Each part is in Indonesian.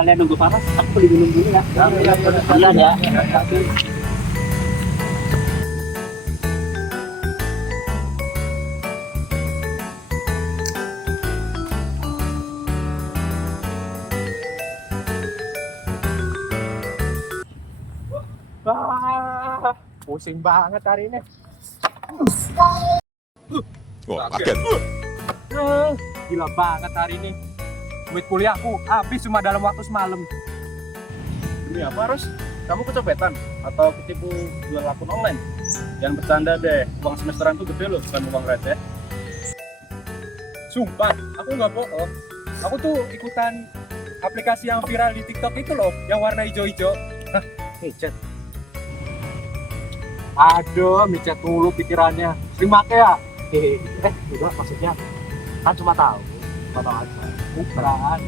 kalian nunggu panas, aku beli minum dulu ya. Iya ya. Wah, pusing banget hari ini. Wah, kaget. Gila banget hari ini. Duit kuliahku habis cuma dalam waktu semalam. Ini apa harus? Kamu kecopetan atau ketipu jual akun online? Jangan bercanda deh, uang semesteran tuh gede loh, bukan uang receh. Sumpah, aku nggak bohong. Aku tuh ikutan aplikasi yang viral di TikTok itu loh, yang warna hijau-hijau. Hah, micet. Aduh, micet dulu pikirannya. Sering make ya? Enggak, maksudnya kan cuma tahu aja. Bukan.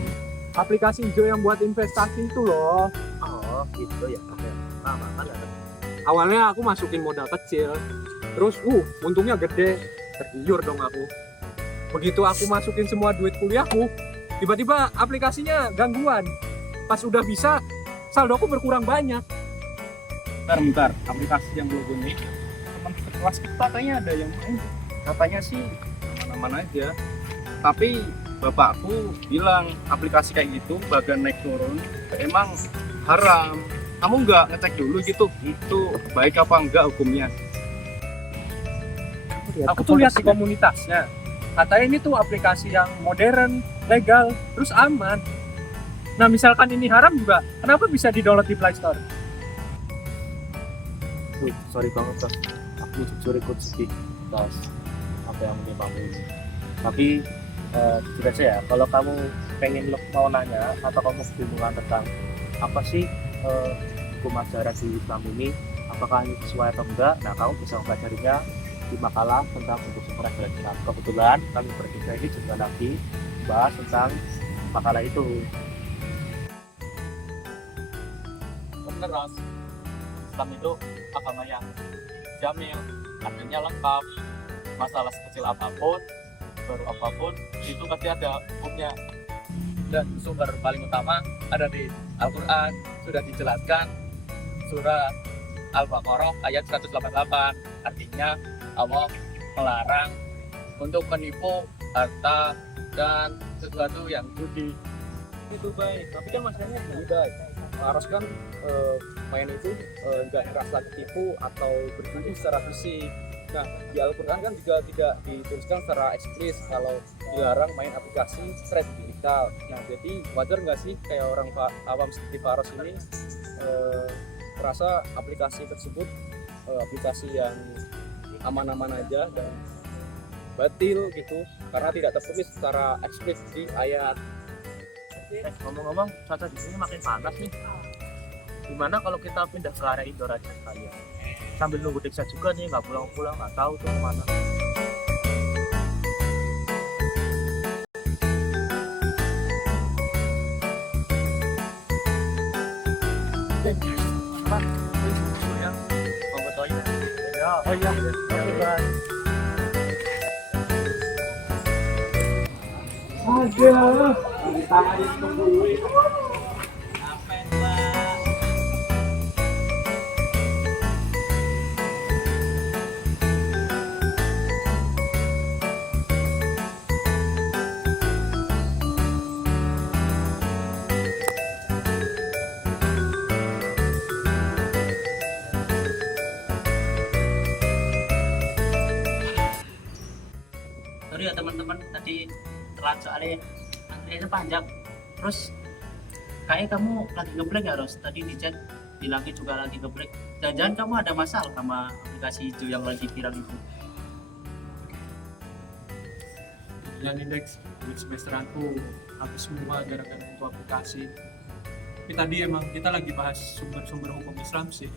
Aplikasi hijau yang buat investasi itu loh. Oh, gitu ya. Nah, makan ya. Awalnya aku masukin modal kecil, terus untungnya gede, tergiur dong aku. Begitu aku masukin semua duit kuliahku, tiba-tiba aplikasinya gangguan. Pas udah bisa, saldoku berkurang banyak. Bentar, aplikasi yang logonya teman kelas kita katanya ada yang main. Katanya sih aman-aman aja. Tapi bapakku bilang aplikasi kayak gitu bagian naik turun emang haram. Kamu nggak ngecek dulu gitu, itu baik apa enggak hukumnya? Aku tuh lihat di komunitasnya, katanya ini tuh aplikasi yang modern, legal, terus aman. Nah misalkan ini haram juga, kenapa bisa di-download di Play Store? Wih, sorry banget Tos. Aku jujur ikut sedih Tos apa yang menimpamu ini. Tapi jujur aja ya, kalau kamu pengen mau nanya atau kamu kebingungan tentang apa sih hukum ajaran di Islam ini, apakah ini sesuai atau enggak, nah kamu bisa mempelajarinya di makalah tentang sumber-sumber ajaran Islam. Kebetulan kami bertiga ini juga lagi bahas tentang makalah itu. Bener Ros, Islam itu agama yang jamil, artinya lengkap. Masalah sekecil apapun, baru apapun, itu pasti ada hukumnya. Dan sumber paling utama ada di Al-Quran, sudah dijelaskan surah Al-Baqarah ayat 188. Artinya Allah melarang untuk menipu harta dan sesuatu yang judi. Itu baik, tapi kan masalahnya gini baik. Harus kan main itu nggak merasa ketipu atau berjudi secara fisik. Nah, di Al-Quran kan juga tidak dituliskan secara eksplisit kalau dilarang main aplikasi stres digital. Nah, jadi wajar nggak sih kayak orang awam seperti Faros ini merasa aplikasi tersebut aplikasi yang aman-aman aja dan batil gitu karena tidak tertulis secara eksplisit di ayat. Ngomong-ngomong, cuaca di sini makin panas nih. Gimana kalau kita pindah ke area indoor aja sekalian? Sambil nunggu Diksa juga nih, nggak pulang-pulang, nggak tahu tuh kemana. Mau ke toilet? Ya, Oh iya, oke bye. Aduh, tangan ditungguin. Sorry ya teman-teman, tadi telat soalnya antriannya panjang. Terus kayaknya kamu lagi ngeblank ya Ros? Tadi di chat bilangnya juga lagi ngeblank. Jangan-jangan kamu ada masalah sama aplikasi hijau yang lagi viral itu? Yang indeks duit semesteranku habis semua gara-gara itu aplikasi. Tapi tadi emang kita lagi bahas sumber-sumber hukum Islam sih.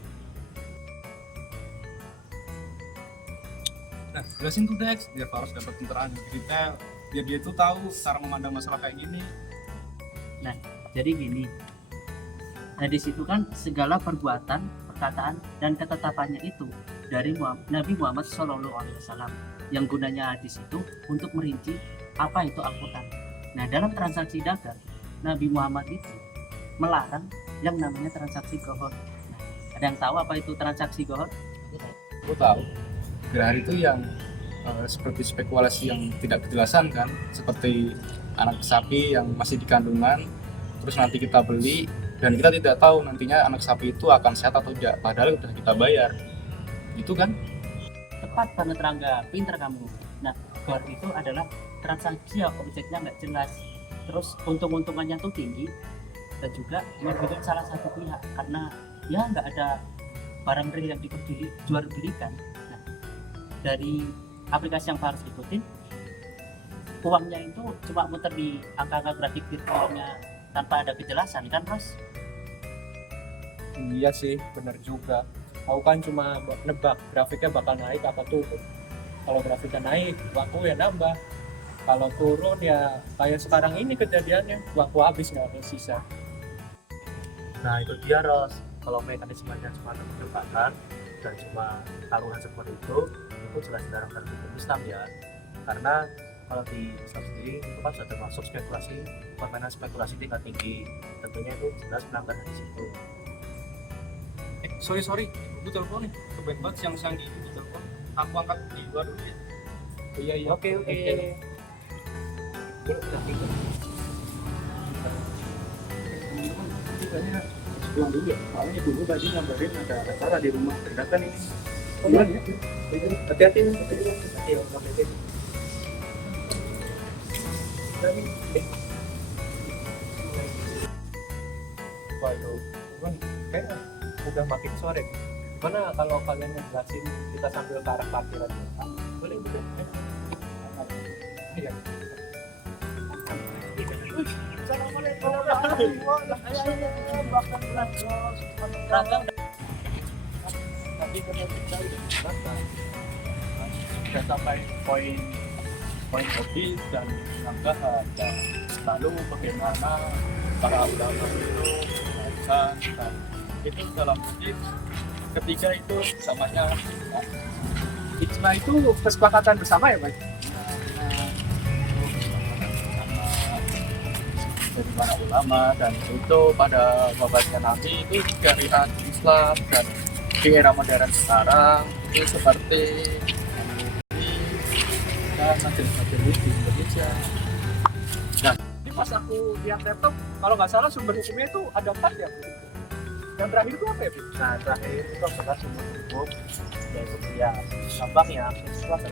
Nah, jelasin tuh Dex, biar Faros dapat pencerahan detail, biar dia tuh tahu cara memandang masalah kayak gini. Nah, jadi gini. Nah, di situ kan segala perbuatan, perkataan, dan ketetapannya itu dari Nabi Muhammad SAW yang gunanya hadis itu untuk merinci apa itu Al-Quran. Nah, dalam transaksi dagang, Nabi Muhammad itu melarang yang namanya transaksi gohor. Nah, ada yang tahu apa itu transaksi gohor? Aku tahu gerhari itu yang seperti spekulasi yang tidak kejelasan kan, seperti anak sapi yang masih di kandungan terus nanti kita beli dan kita tidak tahu nantinya anak sapi itu akan sehat atau tidak, padahal udah kita bayar itu kan. Tepat banget Rangga, pinter kamu. Nah, gohor itu adalah transaksi yang objeknya nggak jelas, terus untung-untungannya tuh tinggi, dan juga merugikan salah satu pihak karena ya nggak ada barang real yang jual belikan. Nah, dari aplikasi yang harus ikutin, uangnya itu cuma muter di angka-angka grafik virtualnya tanpa ada kejelasan kan, Ros? Iya sih, bener juga. Aku kan cuma nebak grafiknya bakal naik apa turun. Kalau grafiknya naik, uangku ya nambah. Kalau turun ya kayak sekarang ini kejadiannya, uangku habis nggak ada sisa. Nah itu dia Ros, kalau mekanismenya cuma tebakan dan cuma taruhan seperti itu jelas dilarang dalam hukum Islam ya. Karena kalau di Islam sendiri itu kan sudah termasuk spekulasi, permainan spekulasi tingkat tinggi. Tentunya itu jelas melanggar di situ. Sorry, gue telepon nih, kebaik banget siang-siang gitu gue telepon. Aku angkat di luar dulu ya. Iya. Oke. Pulang dulu ya, soalnya dulu tadi ngabarin ada acara di rumah dadakan ini. Pulang ya, hati-hati nih. Waduh, kan kayaknya udah makin sore. Gimana kalau kalian ngejelasin kita sambil ke arah parkiran? Boleh. Iya. Tapi kalau kita udah jelaskan, sudah sampai poin habis dan langgahan, dan lalu bagaimana para ulama itu menjelaskan, dan itu dalam hadis ketiga itu samanya Ijma itu kesepakatan bersama ya, Mas? dari para ulama, dan itu pada wabatnya Nabi itu syariat Islam, dan di era modern sekarang itu seperti dan majelis-majelis di Indonesia. Ini pas aku lihat laptop, kalau nggak salah sumber hukumnya itu ada 4 ya, Bu? Yang terakhir itu apa ya, Bu? Nah terakhir itu adalah sumber hukum yaitu ya gampang ya,